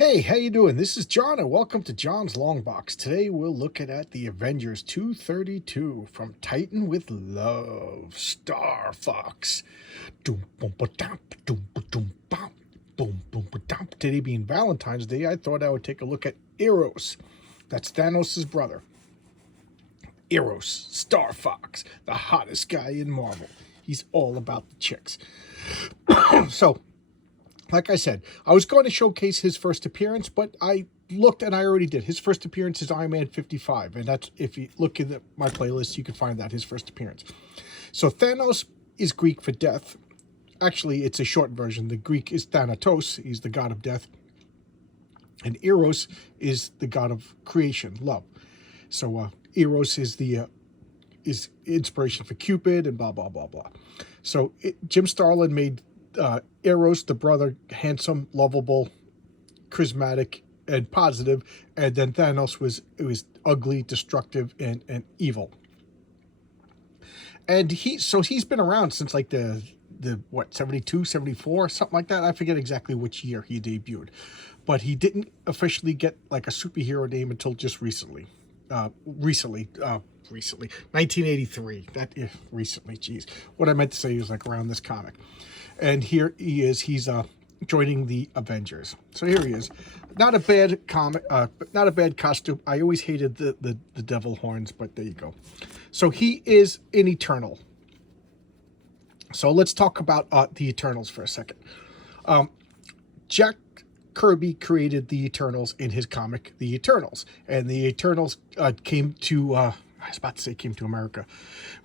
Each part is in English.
Hey, how you doing? This is John, and welcome to John's Long Box. Today we're looking at the Avengers 232 from Titan with Love, Starfox. Doom boom ba dum doom ba doom bop. Boom boom ba dum. Today being Valentine's Day, I thought I would take a look at Eros. That's Thanos' brother. Eros, Starfox, the hottest guy in Marvel. He's all about the chicks. So, like I said, I was going to showcase his first appearance, but I looked and I already did. His first appearance is Iron Man 55, and that's, if you look in my playlist, you can find that, his first appearance. So Thanos is Greek for death. Actually, it's a short version. The Greek is Thanatos. He's the god of death. And Eros is the god of creation, love. So Eros is the is inspiration for Cupid and blah, blah, blah, blah. So Jim Starlin made Eros, the brother, handsome, lovable, charismatic, and positive, and then Thanos was ugly, destructive, and evil. And he's been around since like the what, 72, 74, something like that. I forget exactly which year he debuted, but he didn't officially get like a superhero name until just recently. Recently, 1983. That if recently, geez, what I meant to say was like around this comic. And here he is. He's joining the Avengers. So here he is. Not a bad comic, not a bad costume. I always hated the devil horns, but there you go. So he is an Eternal. So let's talk about the Eternals for a second. Jack Kirby created the Eternals in his comic, The Eternals. And the Eternals came to, I was about to say came to America,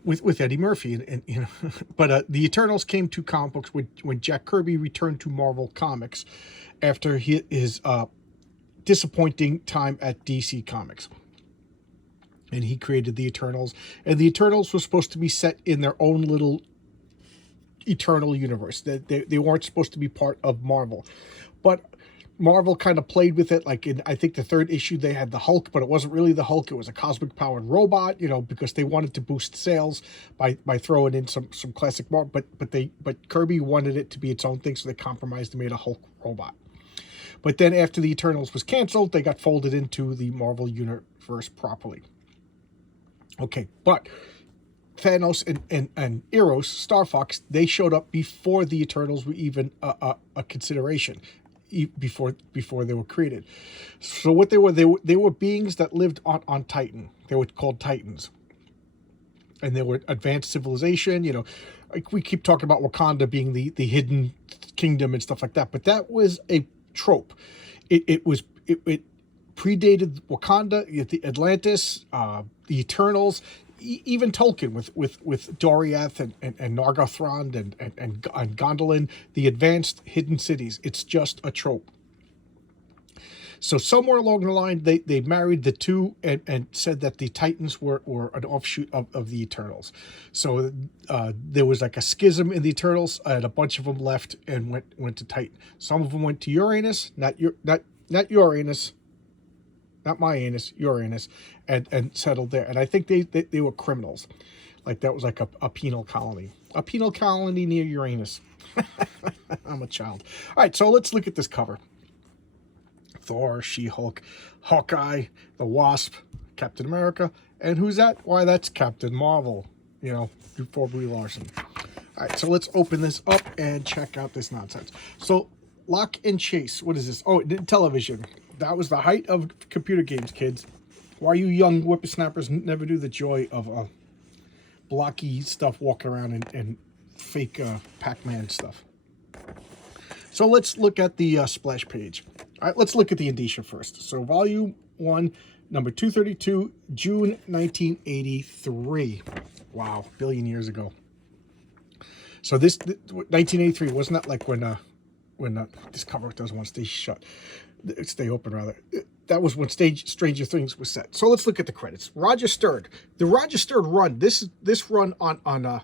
with Eddie Murphy. And you know, but the Eternals came to comic books when Jack Kirby returned to Marvel Comics after his disappointing time at DC Comics. And he created the Eternals. And the Eternals were supposed to be set in their own little Eternal universe. They weren't supposed to be part of Marvel. But Marvel kind of played with it. Like in, I think the third issue, they had the Hulk, but it wasn't really the Hulk. It was a cosmic powered robot, you know, because they wanted to boost sales by throwing in some classic Marvel. But Kirby wanted it to be its own thing, so they compromised and made a Hulk robot. But then after the Eternals was canceled, they got folded into the Marvel universe properly. Okay, but Thanos and Eros, Starfox, they showed up before the Eternals were even a consideration. Before they were created. So what they were beings that lived on Titan. They were called Titans, and they were advanced civilization. You know, like we keep talking about Wakanda being the hidden kingdom and stuff like that, but that was a trope. It predated Wakanda, the Atlantis, the Eternals, even Tolkien with Doriath and Nargothrond and Gondolin, the advanced hidden cities. It's just a trope. So somewhere along the line, they married the two and said that the Titans were an offshoot of the Eternals. So there was like a schism in the Eternals, and a bunch of them left and went to Titan. Some of them went to Uranus, not Uranus. Not my anus, your anus, and settled there. And I think they were criminals. Like that was like a penal colony. A penal colony near Uranus. I'm a child. All right, so let's look at this cover. Thor, She-Hulk, Hawkeye, the Wasp, Captain America. And who's that? Why, that's Captain Marvel. You know, before Brie Larson. All right, so let's open this up and check out this nonsense. So, Lock and Chase. What is this? Oh, television. That was the height of computer games, kids. Why you young whippersnappers never do the joy of blocky stuff walking around and fake Pac-Man stuff. So let's look at the splash page. All right, let's look at the indicia first. So Volume 1, number 232, June 1983. Wow, a billion years ago. So this 1983, wasn't that like when this cover doesn't want to stay shut? Stay open, rather. That was when Stranger Things was set. So let's look at the credits. Roger Stern. The Roger Stern run, this run on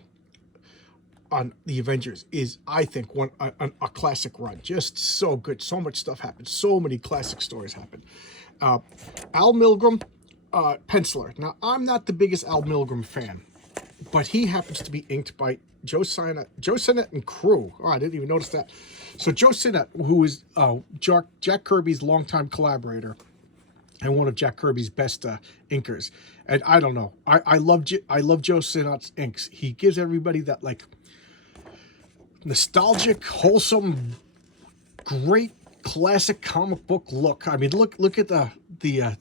the Avengers is, I think, a classic run. Just so good. So much stuff happened. So many classic stories happened. Al Milgrom, penciler. Now, I'm not the biggest Al Milgrom fan. but he happens to be inked by Joe Sinnott and crew. Oh, I didn't even notice that. So Joe Sinnott, who is Jack Kirby's longtime collaborator and one of Jack Kirby's best inkers. And I don't know, I love Joe Sinnott's inks. He gives everybody that like nostalgic, wholesome, great classic comic book look. I mean, look at the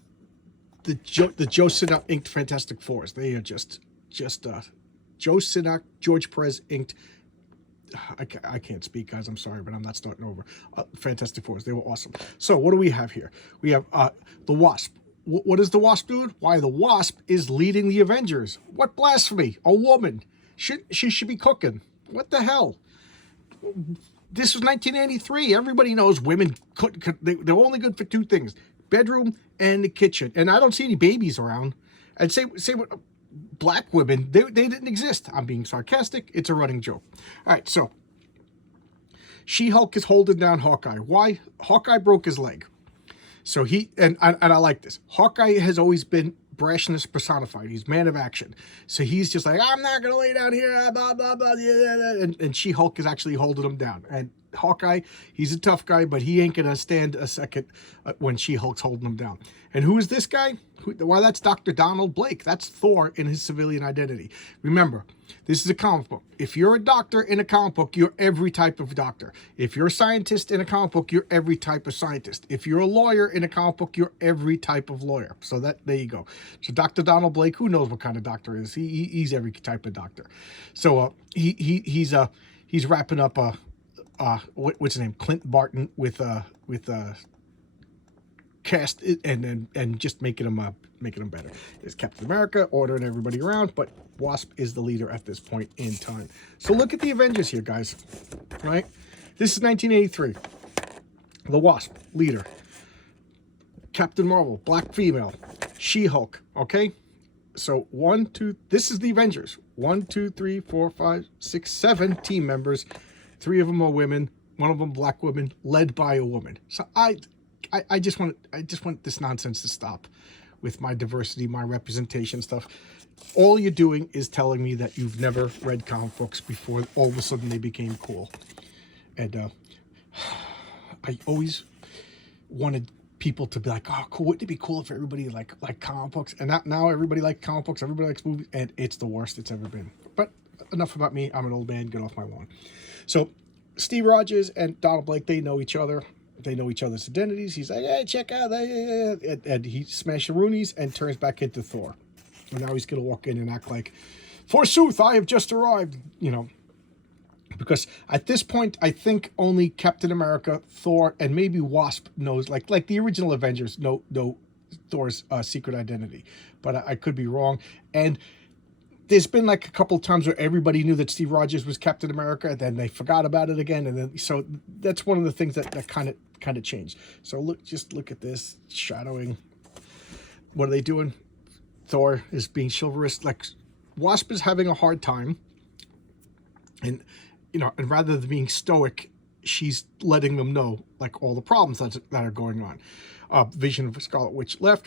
Joe Sinnott inked Fantastic Fours. They are just Joe Sinnott, George Perez inked. I can't speak, guys. I'm sorry, but I'm not starting over. Fantastic Fours. They were awesome. So what do we have here? We have the Wasp. What is the Wasp doing? Why, the Wasp is leading the Avengers. What blasphemy! A woman. She should be cooking. What the hell? This was 1983. Everybody knows women cook. They're only good for two things: bedroom and the kitchen. And I don't see any babies around. And say what black women, they didn't exist. I'm being sarcastic. It's a running joke. All right, so She-Hulk is holding down Hawkeye. Why? Hawkeye broke his leg. So and I like this. Hawkeye has always been brashness personified. He's man of action. So he's just like, I'm not going to lay down here, blah, blah, blah. And She-Hulk is actually holding him down. And Hawkeye, he's a tough guy, but he ain't going to stand a second when She-Hulk's holding him down. And who is this guy? Well, that's Dr. Donald Blake. That's Thor in his civilian identity. Remember, this is a comic book. If you're a doctor in a comic book, you're every type of doctor. If you're a scientist in a comic book, you're every type of scientist. If you're a lawyer in a comic book, you're every type of lawyer. So there you go. So Dr. Donald Blake, who knows what kind of doctor he is? He's every type of doctor. So he's wrapping up what's his name? Clint Barton with cast and just making them better. Is Captain America ordering everybody around, but Wasp is the leader at this point in time. So look at the Avengers here, guys. Right? This is 1983. The Wasp, leader. Captain Marvel, black female. She-Hulk, okay? So this is the Avengers. 1, 2, 3, 4, 5, 6, 7 team members. 3 of them are women. 1 of them black women, led by a woman. So I just want this nonsense to stop with my diversity, my representation stuff. All you're doing is telling me that you've never read comic books before all of a sudden they became cool. And I always wanted people to be like, oh, cool. Wouldn't it be cool if everybody like comic books? And now everybody likes comic books, everybody likes movies, and it's the worst it's ever been. But enough about me. I'm an old man. Get off my lawn. So Steve Rogers and Donald Blake, they know each other. They know each other's identities. He's like, hey, check out that. And he smashes and turns back into Thor. And now he's going to walk in and act like, forsooth, I have just arrived. You know, because at this point, I think only Captain America, Thor, and maybe Wasp knows, like the original Avengers know Thor's secret identity. But I could be wrong. And there's been like a couple of times where everybody knew that Steve Rogers was Captain America, and then they forgot about it again, and then so that's one of the things that kind of changed. So look at this shadowing. What are they doing? Thor is being chivalrous. Like Wasp is having a hard time, and and rather than being stoic, she's letting them know like all the problems that are going on. Vision of Scarlet Witch left.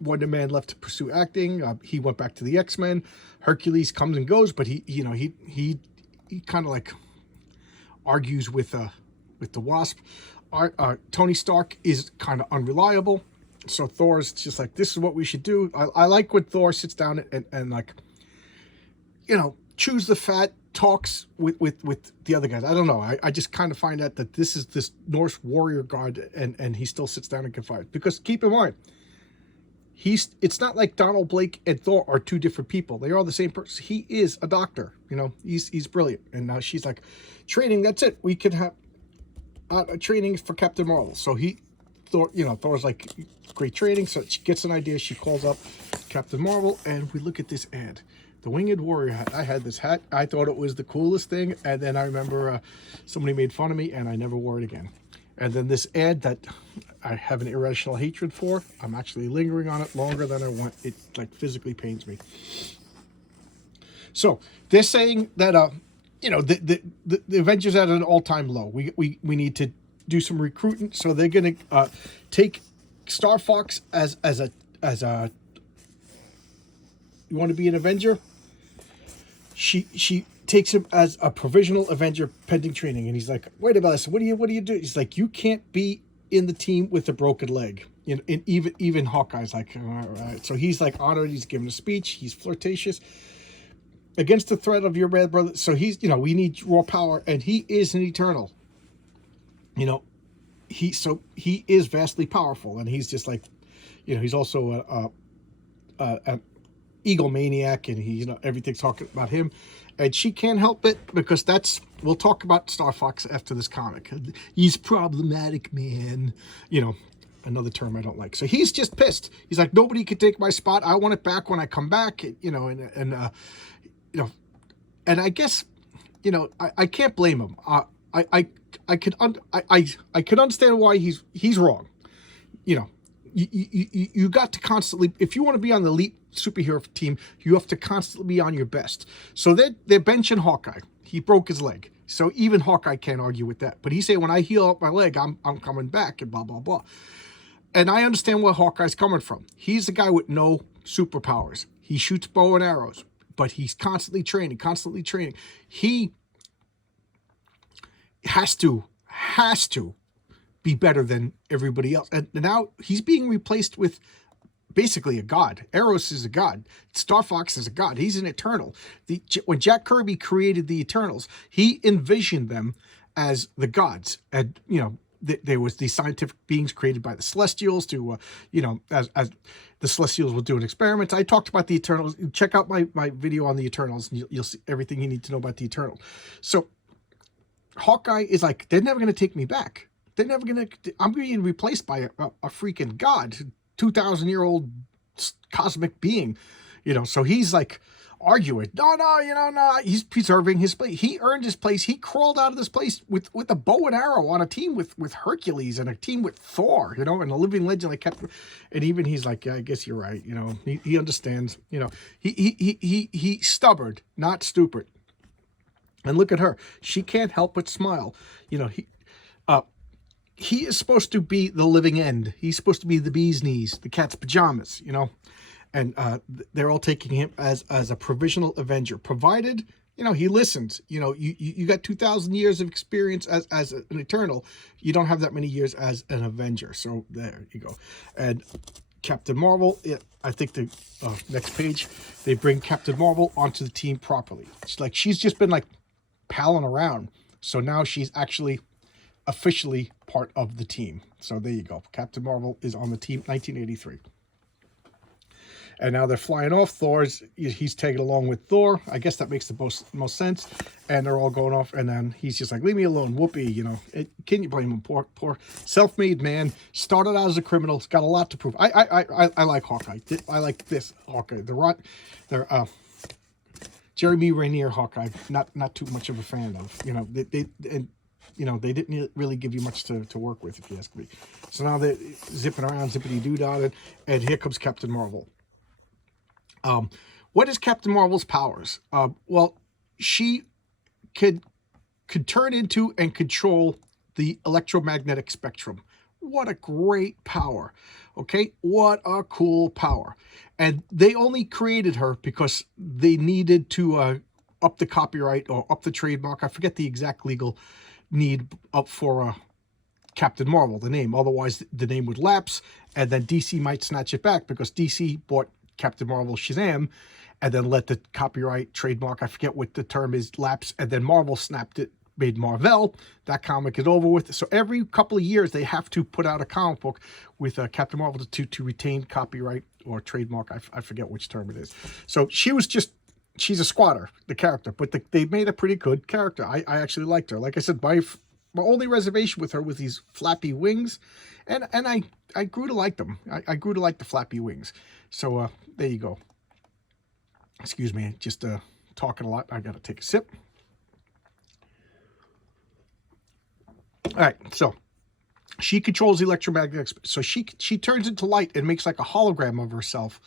Wonder Man left to pursue acting. He went back to the X-Men. Hercules comes and goes, but he kind of like argues with the Wasp. Tony Stark is kind of unreliable, so Thor's just like, this is what we should do. I like when Thor sits down and like, chews the fat, talks with the other guys. I don't know. I just kind of find out that this is this Norse warrior god, and he still sits down and confides. Because keep in mind, it's not like Donald Blake and Thor are two different people. They are the same person. He is a doctor. He's brilliant. And now she's like, training, that's it. We could have training for Captain Marvel. So Thor's like, great training. So she gets an idea. She calls up Captain Marvel, and we look at this ad. The Winged Warrior hat. I had this hat. I thought it was the coolest thing. And then I remember somebody made fun of me, and I never wore it again. And then this ad that I have an irrational hatred for, I'm actually lingering on it longer than I want. It like physically pains me. So they're saying that the Avengers at an all-time low. We need to do some recruiting. So they're gonna take Starfox as a you want to be an Avenger? she takes him as a provisional Avenger pending training, and he's like, wait a minute, what do you do? He's like, you can't be in the team with a broken leg. You know, and even Hawkeye's like, all right. So he's like honored. He's giving a speech. He's flirtatious against the threat of your red brother. So he's, you know, we need raw power, and he is an Eternal. You know, he is vastly powerful, and he's just like, you know, he's also a egomaniac, and he, you know, everything's talking about him, and she can't help it because that's, we'll talk about Starfox after this comic. He's problematic, man. You know, another term I don't like. So he's just pissed. He's like, nobody can take my spot. I want it back when I come back. You know, and you know, and I guess, you know, I can't blame him. I could understand why he's wrong. You know, you got to constantly, if you want to be on the elite superhero team, you have to constantly be on your best. So they're benching Hawkeye. He broke his leg. So even Hawkeye can't argue with that. But he say, when I heal up my leg, I'm coming back, and blah, blah, blah. And I understand where Hawkeye's coming from. He's a guy with no superpowers. He shoots bow and arrows, but he's constantly training, He has to be better than everybody else. And now he's being replaced with basically a god. Eros is a god. Starfox is a god. He's an Eternal. When Jack Kirby created the Eternals, he envisioned them as the gods. And, you know, there was these scientific beings created by the Celestials to, you know, as the Celestials were doing experiments. I talked about the Eternals. Check out my video on the Eternals, and you'll see everything you need to know about the Eternals. So Hawkeye is like, they're never going to take me back. They're never going to, I'm being replaced by a freaking god, 2,000-year-old cosmic being, you know. So he's like arguing, no, you know, no, he's preserving his place. He earned his place. He crawled out of this place with a bow and arrow on a team with Hercules and a team with Thor, you know, and a living legend. Like kept, and even he's like, yeah, I guess you're right. You know, he understands, you know, he stubborn, not stupid. And look at her. She can't help but smile. You know, he is supposed to be the living end. He's supposed to be the bee's knees, the cat's pajamas, you know. And they're all taking him as a provisional Avenger, provided, you know, he listens. You know, you got 2,000 years of experience as an Eternal. You don't have that many years as an Avenger. So there you go. And Captain Marvel, I think the next page, they bring Captain Marvel onto the team properly. It's like she's just been like palling around. So now she's actually officially part of the team. So there you go. Captain Marvel is on the team, 1983. And now they're flying off. He's tagging along with Thor. I guess that makes the most sense. And they're all going off. And then he's just like, leave me alone. Whoopee, you know. Can you blame him? Poor self-made man. Started out as a criminal. He's got a lot to prove. I like Hawkeye. I like this Hawkeye. They're Jeremy Renner Hawkeye. Not too much of a fan of. You know, you know, they didn't really give you much to work with, if you ask me. So now they're zipping around, zippity-doo-dah, and here comes Captain Marvel. What is Captain Marvel's powers? Well, she could turn into and control the electromagnetic spectrum. What a great power. Okay, what a cool power. And they only created her because they needed to up the copyright or up the trademark. I forget the exact legal need up for Captain Marvel, the name. Otherwise, the name would lapse, and then DC might snatch it back because DC bought Captain Marvel Shazam and then let the copyright trademark, I forget what the term is, lapse, and then Marvel snapped it, made Marvel. That comic is over with. So every couple of years they have to put out a comic book with Captain Marvel to retain copyright or trademark. I forget which term it is. So she's a squatter, the character, but they made a pretty good character. I actually liked her. Like I said, my only reservation with her was these flappy wings, and I grew to like them. I grew to like the flappy wings. So there you go. Excuse me, just talking a lot. I got to take a sip. All right, so she controls the electromagnetic. So she turns into light and makes like a hologram of herself,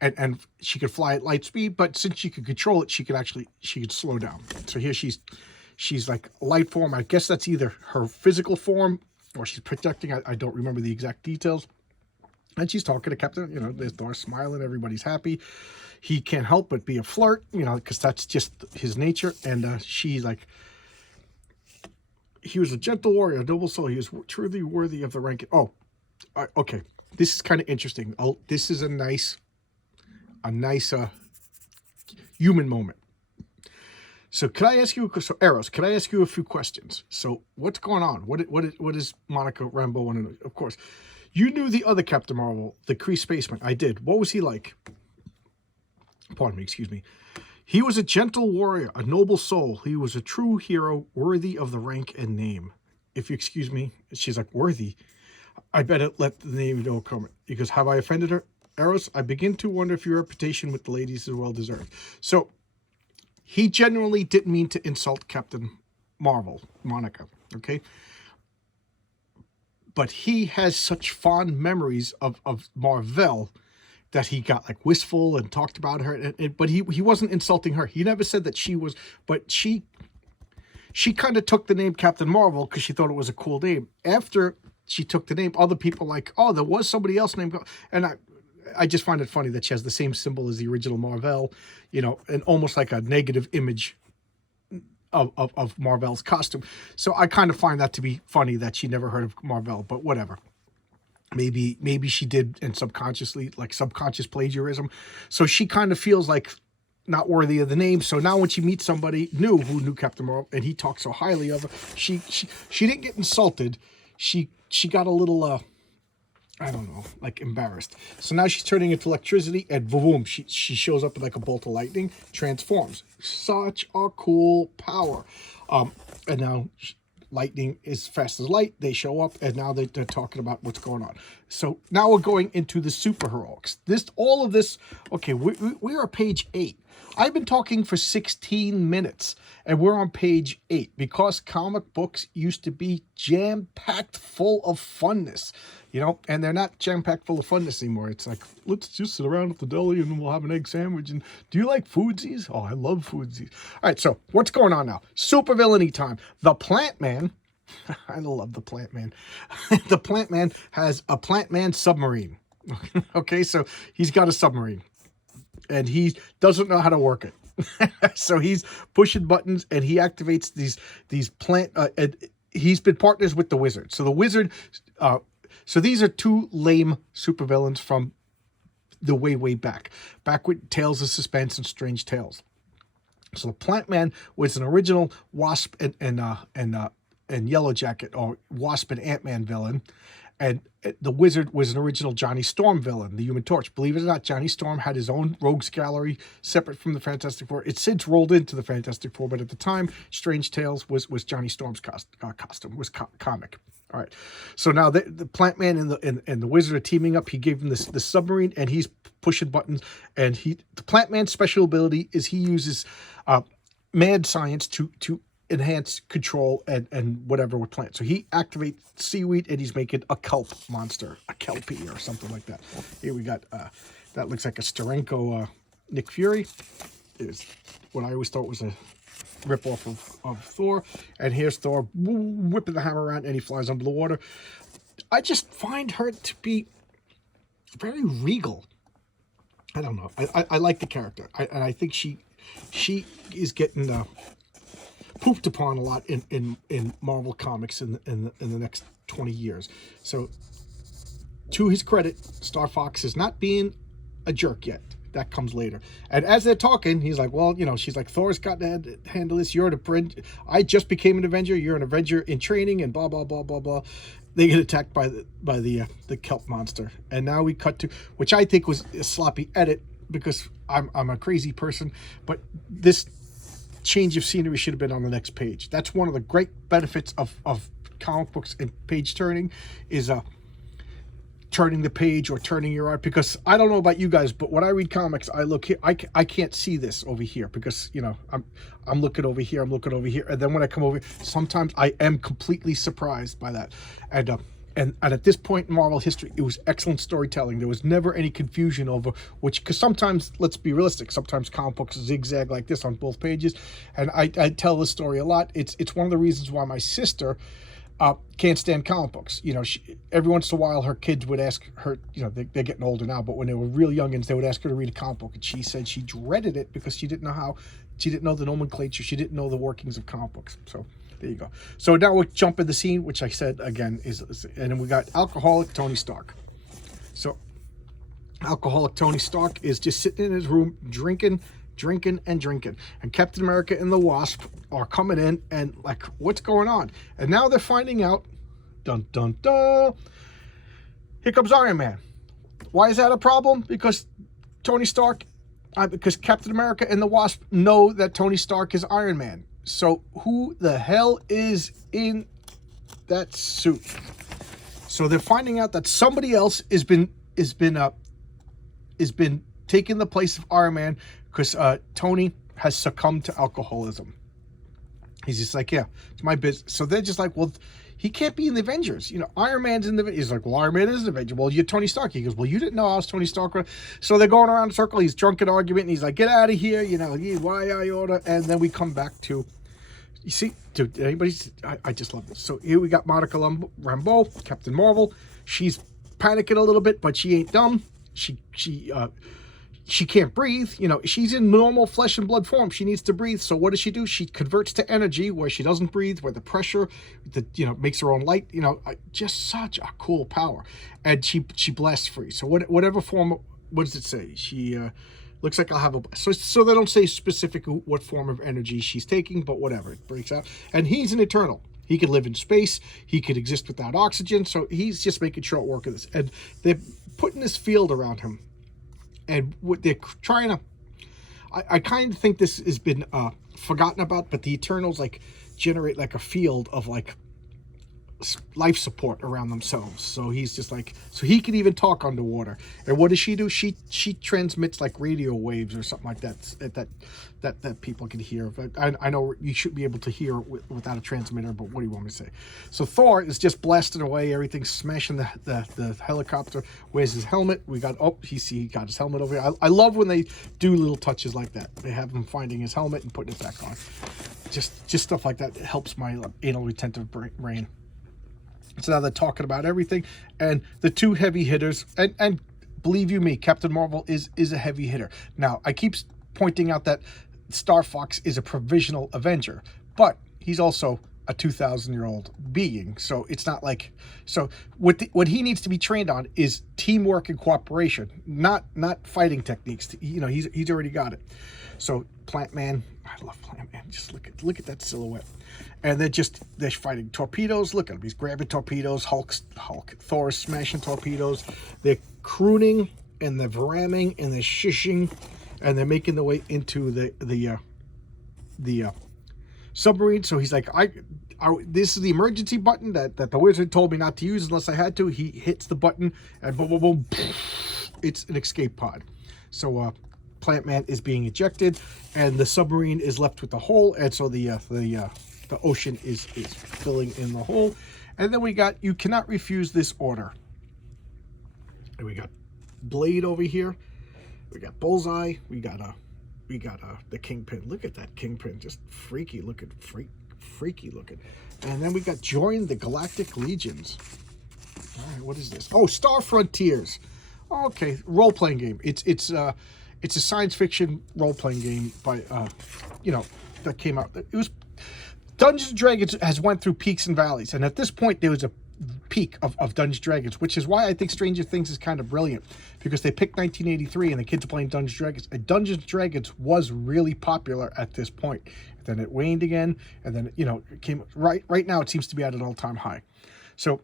and she could fly at light speed. But since she could control it, she could slow down. So here she's like light form. I guess that's either her physical form or she's projecting. I don't remember the exact details. And she's talking to Captain, there's Thor smiling, everybody's happy. He can't help but be a flirt, because that's just his nature. And she's like, he was a gentle warrior, a noble soul. He was truly worthy of the rank. Oh, okay. This is kind of interesting. This is a nice human moment. So could I ask you, Eros, could I ask you a few questions? So what's going on? What is Monica Rambeau want to know? Of course, you knew the other Captain Marvel, the Kree spaceman. I did. What was he like? Pardon me, excuse me. He was a gentle warrior, a noble soul. He was a true hero, worthy of the rank and name. If you excuse me, she's like, worthy? I better let the name know come. He goes, have I offended her? Eros, I begin to wonder if your reputation with the ladies is well deserved. So, he genuinely didn't mean to insult Captain Marvel, Monica, okay? But he has such fond memories of Marvel that he got like wistful and talked about her. But he wasn't insulting her. He never said that she was, but she kind of took the name Captain Marvel because she thought it was a cool name. After she took the name, other people like, oh, there was somebody else named, and I just find it funny that she has the same symbol as the original Marvel, and almost like a negative image of Marvel's costume. So I kind of find that to be funny that she never heard of Marvel, but whatever. Maybe she did, and subconsciously, like subconscious plagiarism. So she kind of feels like not worthy of the name. So now when she meets somebody new who knew Captain Marvel and he talks so highly of her, she didn't get insulted. She got a little I don't know, like embarrassed. So now she's turning into electricity, and boom, she shows up like a bolt of lightning, transforms. Such a cool power. And now lightning is fast as light. They show up, and now they're talking about what's going on. So now we're going into the superheroics. All of this. Okay, we are page 8. I've been talking for 16 minutes, and we're on page 8 because comic books used to be jam-packed full of funness, and they're not jam-packed full of funness anymore. It's like, let's just sit around at the deli and we'll have an egg sandwich. And do you like foodsies? Oh, I love foodsies. All right, so what's going on now? Supervillainy time. The Plant Man, I love the Plant Man. The Plant Man has a Plant Man submarine. Okay, so he's got a submarine. And he doesn't know how to work it. So he's pushing buttons and he activates these plant. And he's been partners with the Wizard. So the Wizard. So these are two lame supervillains from the way back with Tales of Suspense and Strange Tales. So the Plant Man was an original Wasp and Yellow Jacket, or Wasp and Ant-Man villain. And the Wizard was an original Johnny Storm villain, the Human Torch. Believe it or not, Johnny Storm had his own rogues gallery separate from the Fantastic Four. It's since rolled into the Fantastic Four, but at the time, Strange Tales was Johnny Storm's costume, was comic. All right. So now the Plant Man and the Wizard are teaming up. He gave him the submarine, and he's pushing buttons. And the Plant Man's special ability is he uses mad science to enhance control and whatever with plants. So he activates seaweed and he's making a kelp monster, a kelpie or something like that. Here we got, that looks like a Steranko Nick Fury. Is what I always thought was a ripoff of Thor. And here's Thor whipping the hammer around and he flies under the water. I just find her to be very regal. I don't know. I like the character. And I think she is getting pooped upon a lot in Marvel Comics in the next 20 years. So, to his credit, Starfox is not being a jerk yet. That comes later. And as they're talking, he's like, well, she's like, Thor's got to handle this. I just became an Avenger. You're an Avenger in training and blah, blah, blah, blah, blah. They get attacked by the kelp monster. And now we cut to, which I think was a sloppy edit because I'm a crazy person, but this change of scenery should have been on the next page. That's one of the great benefits of comic books and page turning is turning the page or turning your art, because I don't know about you guys, but when I read comics, I look here, I can't see this over here because I'm looking over here, and then when I come over, sometimes I am completely surprised by that. And at this point in Marvel history, it was excellent storytelling. There was never any confusion over which, because sometimes, let's be realistic, sometimes comic books zigzag like this on both pages. And I tell this story a lot. It's one of the reasons why my sister can't stand comic books. Every once in a while her kids would ask her, they're getting older now, but when they were real youngins, they would ask her to read a comic book, and she said she dreaded it because she didn't know the nomenclature, she didn't know the workings of comic books. So there you go. So now we'll jump in the scene, which I said again is, and then we got alcoholic Tony Stark. So alcoholic Tony Stark is just sitting in his room drinking, and Captain America and the Wasp are coming in and like, what's going on? And now they're finding out, dun dun dun, here comes Iron Man. Why is that a problem? Because because Captain America and the Wasp know that Tony Stark is Iron Man. So who the hell is in that suit? So they're finding out that somebody else has been taking the place of Iron Man, because Tony has succumbed to alcoholism. He's just like, yeah, it's my business. So they're just like, well, he can't be in the Avengers. Iron Man's in the... He's like, well, Iron Man is an Avenger. Well, you're Tony Stark. He goes, well, you didn't know I was Tony Stark. So they're going around in a circle. He's drunk in argument, and he's like, get out of here. Why are you order? And then we come back to... You see, dude, I just love this. So here we got Monica Rambeau, Captain Marvel. She's panicking a little bit, but she ain't dumb. She can't breathe. She's in normal flesh and blood form. She needs to breathe. So what does she do? She converts to energy where she doesn't breathe, where the pressure, makes her own light. Just such a cool power. And she blasts free. So whatever form, what does it say? She looks like I'll have a... So they don't say specifically what form of energy she's taking, but whatever. It breaks out. And he's an Eternal. He could live in space. He could exist without oxygen. So he's just making short work of this. And they're putting this field around him. And what they're trying to... I kind of think this has been forgotten about, but the Eternals generate a field of life support around themselves. So he's just so he can even talk underwater. And what does she do? She transmits radio waves or something like that people can hear. But I know you should be able to hear without a transmitter, but what do you want me to say? So Thor is just blasting away, everything's smashing the helicopter. Where's his helmet? He got his helmet over here. I love when they do little touches like that. They have him finding his helmet and putting it back on. Just stuff like that helps my anal retentive brain. So now they're talking about everything, and the two heavy hitters, and believe you me, Captain Marvel is a heavy hitter. Now, I keep pointing out that Starfox is a provisional Avenger, but he's also a 2,000-year-old being, so it's not so what he needs to be trained on is teamwork and cooperation, not fighting techniques. He's already got it. So Plant Man, I love Plant Man. Just look at that silhouette. And they're fighting torpedoes. Look at him. He's grabbing torpedoes. Thor is smashing torpedoes. They're crooning and they're ramming and they're shishing, and they're making their way into the submarine. So he's like, this is the emergency button that the wizard told me not to use unless I had to. He hits the button and boom, boom, boom. It's an escape pod. So Plant Man is being ejected, and the submarine is left with the hole, and so the ocean is filling in the hole. And then we got, you cannot refuse this order. And we got Blade over here. We got Bullseye. We got the Kingpin. Look at that Kingpin, just freaky looking, freaky looking. And then we got Join the Galactic Legions. All right, what is this? Oh, Star Frontiers. Okay, role-playing game. It's a science fiction role-playing game by that came out. It was Dungeons & Dragons has went through peaks and valleys, and at this point there was a peak of Dungeons & Dragons, which is why I think Stranger Things is kind of brilliant, because they picked 1983 and the kids are playing Dungeons & Dragons, and Dungeons & Dragons was really popular at this point. Then it waned again, and then it came right now it seems to be at an all-time high. So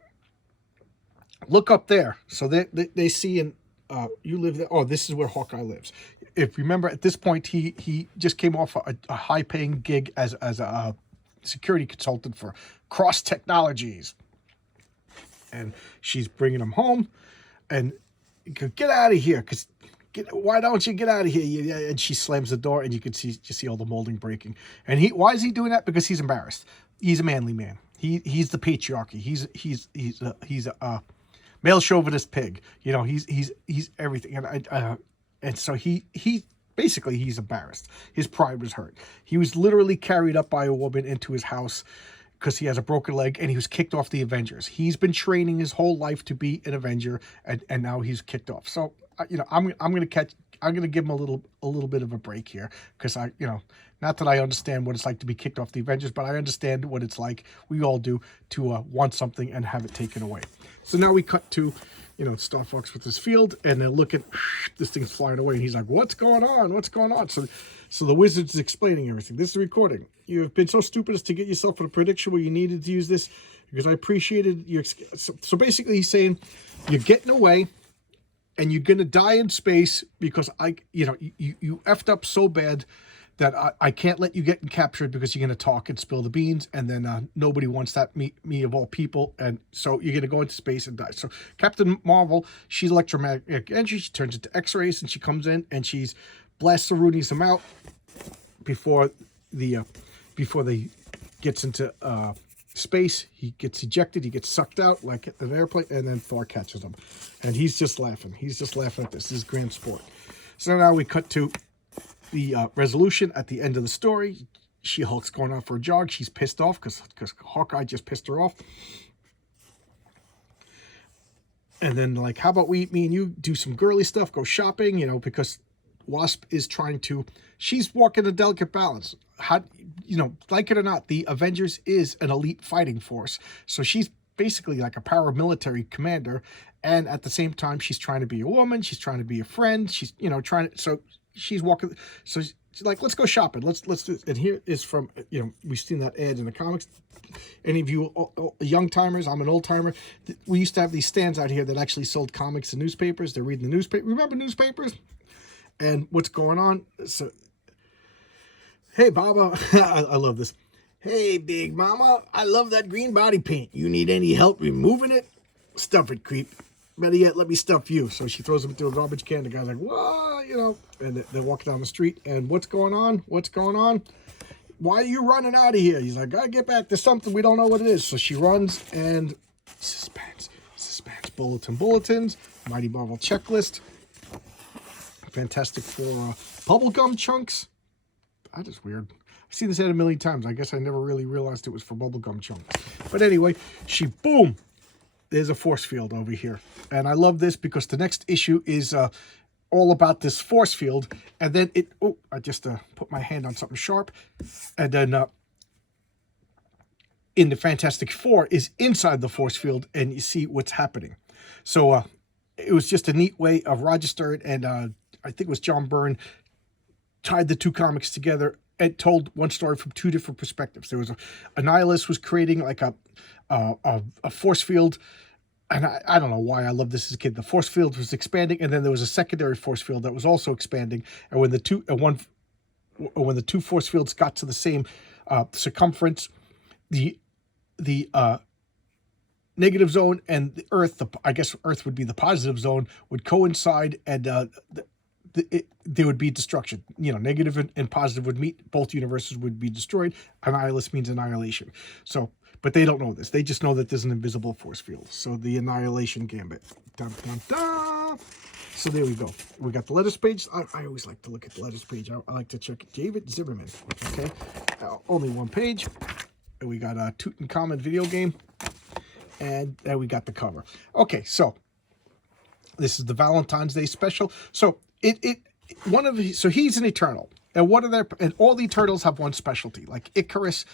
look up there. So they see, and you live there. Oh, this is where Hawkeye lives. If you remember, at this point he just came off a high-paying gig as a security consultant for Cross Technologies, and she's bringing him home, and get out of here, why don't you get out of here? And she slams the door, and you can see all the molding breaking. And why is he doing that? Because he's embarrassed. He's a manly man. He's the patriarchy. He's a male chauvinist pig. He's everything. And so he basically he's embarrassed. His pride was hurt. He was literally carried up by a woman into his house. because he has a broken leg and he was kicked off the Avengers. He's been training his whole life to be an Avenger, and now he's kicked off. So I'm gonna give him a little bit of a break here, because not that I understand what it's like to be kicked off the Avengers, but I understand what it's like, we all do, to want something and have it taken away. So now we cut to Starfox with his field, and then look at this thing's flying away, and he's like, what's going on? What's going on? So the wizard's explaining everything. This is recording. You have been so stupid as to get yourself in a prediction where you needed to use this, because I appreciated your... So basically he's saying, you're getting away, and you're going to die in space because you effed up so bad that I can't let you get captured, because you're going to talk and spill the beans, and then nobody wants that, me of all people, and so you're going to go into space and die. So Captain Marvel, she's electromagnetic energy, she turns into X-rays, and she comes in and she's blasts the Roonies them out before they gets into space. He gets ejected, he gets sucked out like an airplane, and then Thor catches him, and he's just laughing at this. This is grand sport. So now we cut to the resolution at the end of the story. She-Hulk's going out for a jog. She's pissed off because Hawkeye just pissed her off. And then, like, how about me and you do some girly stuff, go shopping, because Wasp is she's walking a delicate balance. Like it or not, the Avengers is an elite fighting force. So she's basically like a paramilitary commander, and at the same time, she's trying to be a woman, she's trying to be a friend, she's, so she's walking, so she's like, let's go shopping, let's do it. And here is from, we've seen that ad in the comics. Any of you young timers, I'm an old timer, we used to have these stands out here that actually sold comics and newspapers. They're reading the newspaper. Remember newspapers? And what's going on? So, hey, Baba, I love this. Hey, Big Mama, I love that green body paint. You need any help removing it? Stuff it, creep. Better yet, let me stuff you. So she throws him into a garbage can. The guy's like, whoa, and they're walking down the street. And what's going on? What's going on? Why are you running out of here? He's like, gotta get back. There's something, we don't know what it is. So she runs, and suspense. Bulletins, Mighty Marvel checklist. Fantastic Four bubblegum chunks. That is weird. I've seen this ad a million times. I guess I never really realized it was for bubblegum chunks. But anyway, boom. There's a force field over here. And I love this because the next issue is all about this force field. And then I just put my hand on something sharp. And then in the Fantastic Four is inside the force field, and you see what's happening. So it was just a neat way of Roger Stern and I think it was John Byrne tied the two comics together and told one story from two different perspectives. There was a nihilist was creating like a force field, and I don't know why I love this as a kid. The force field was expanding, and then there was a secondary force field that was also expanding. And when the two force fields got to the same circumference, the negative zone and the Earth, I guess Earth would be the positive zone, would coincide, and there would be destruction. Negative and positive would meet. Both universes would be destroyed. Annihilus means annihilation. So, but they don't know this. They just know that there's an invisible force field. So the annihilation gambit. Dun, dun, dun. So there we go. We got the letters page. I always like to look at the letters page. I like to check it. David Zimmerman. Okay. Only one page. And we got a Tutankhamun video game. And then we got the cover. Okay, so this is the Valentine's Day special. So so he's an Eternal, and all the Eternals have one specialty. Like Icarus,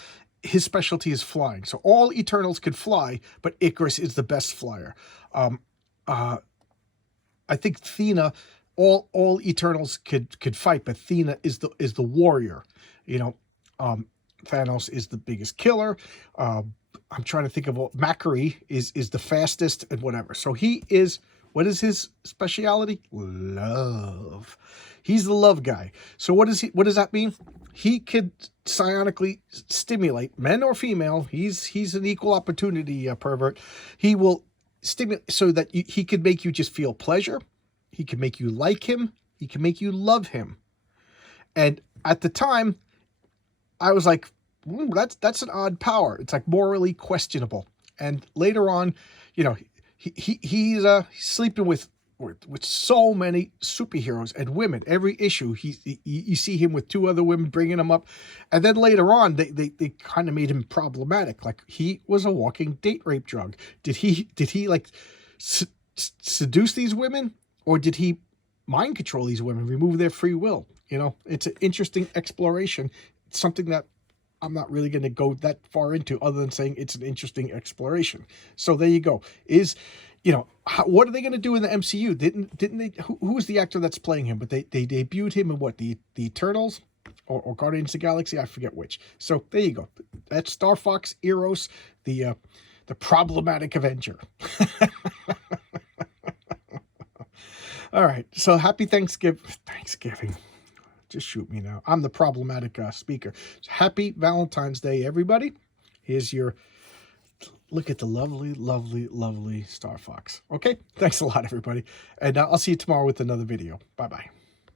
his specialty is flying. So all Eternals could fly, but Icarus is the best flyer. I think Athena, all Eternals could fight, but Athena is the warrior. Thanos is the biggest killer. I'm trying to think of Macquarie is the fastest and whatever. So he is. What is his speciality? Love. He's the love guy. So what does that mean? He could psionically stimulate, men or female. He's an equal opportunity pervert. He will stimulate so that he could make you just feel pleasure. He can make you like him. He can make you love him. And at the time, I was like, that's an odd power. It's like morally questionable. And later on, he's sleeping with with so many superheroes and women. Every issue, you see him with 2 other women bringing him up, and then later on, they kind of made him problematic. Like he was a walking date rape drug. Did he like seduce these women, or did he mind control these women, remove their free will? You know, it's an interesting exploration. It's something that I'm not really going to go that far into, other than saying it's an interesting exploration. So there you go. What are they going to do in the MCU? Didn't they? Who was the actor that's playing him? But they debuted him in what, the Eternals or Guardians of the Galaxy? I forget which. So there you go. That's Starfox Eros, the problematic Avenger. All right. So happy Thanksgiving. Just shoot me now. I'm the problematic speaker. So happy Valentine's Day, everybody. Here's your look at the lovely, lovely, lovely Starfox. Okay? Thanks a lot, everybody. And I'll see you tomorrow with another video. Bye-bye.